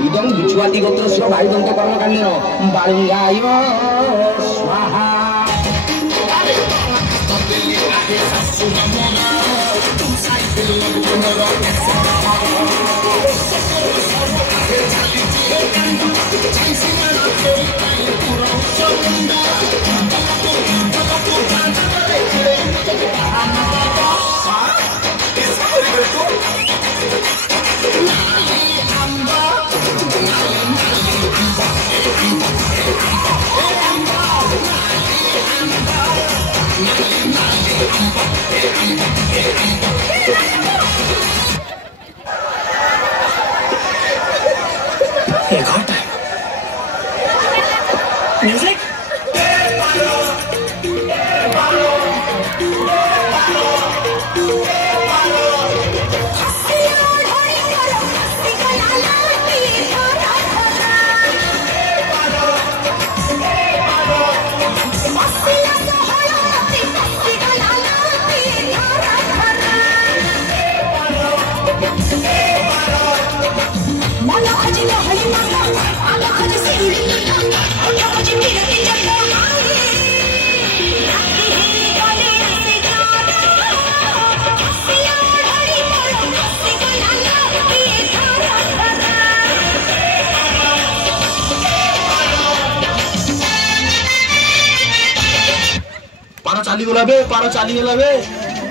इदं बिचुआती गोत्रस्य भाईदंत कर्मकाण्डेन बालुंगाय स्वाहा। Music? पारो चाली गला बे, पारो चाली गला बे,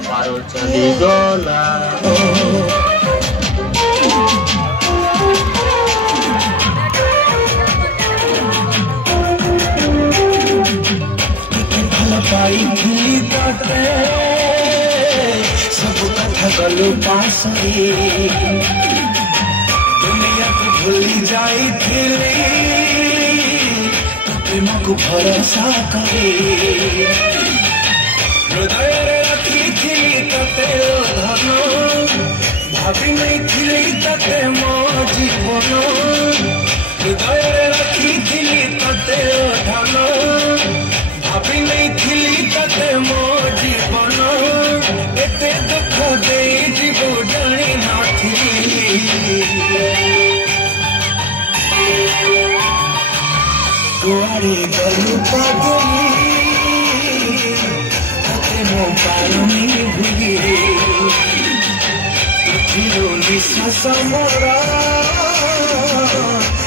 पारो चाली गला। सब कथा गलु पासरी दुनिया को भूली जाई थिली प्रेम को भरोसा करे हृदय रखी थी तते धन भाभी नहीं थी तते मो जीवन हृदय रखी थी तते धन भाभी नहीं थी तते मो जीवन एते दुख दे जीव जानी नाथी कुआरी गलु पागली तते मो पारुनी भुगी पृथ्वीरो निश्वास मोरा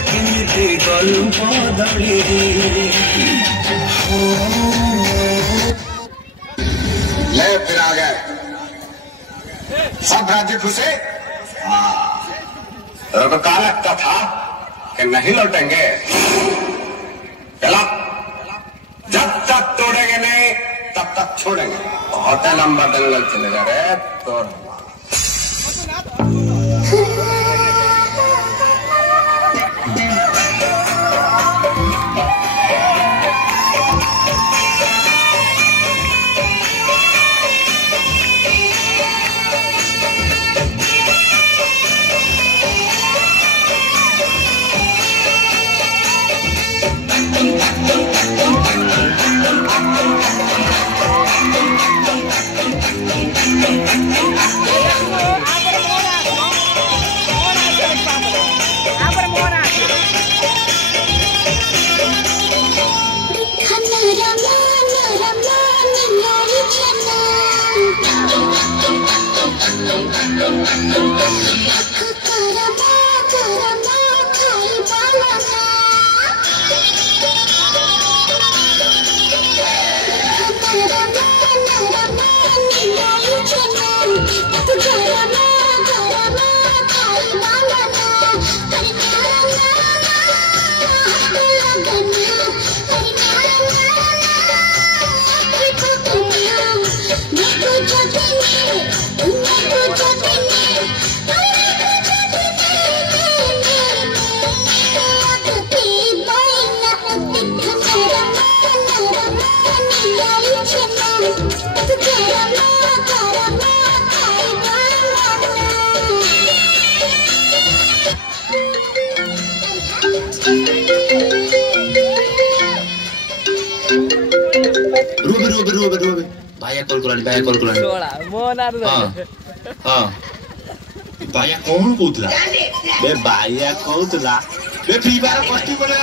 केमिति गलु बदली। ले फिर आ गए सब राज्य खुशे। तेरे को कहा लगता था कि नहीं लौटेंगे, चला जब तक तोड़ेंगे नहीं तब तक छोड़ेंगे। बहुत लंबा दंगल चले जा रहे तो भाई कॉल करा भाई कॉल करा मोना हां हां बाया कौन कहूला बे बाया कहूला बे फ्री फायर कष्टी बोले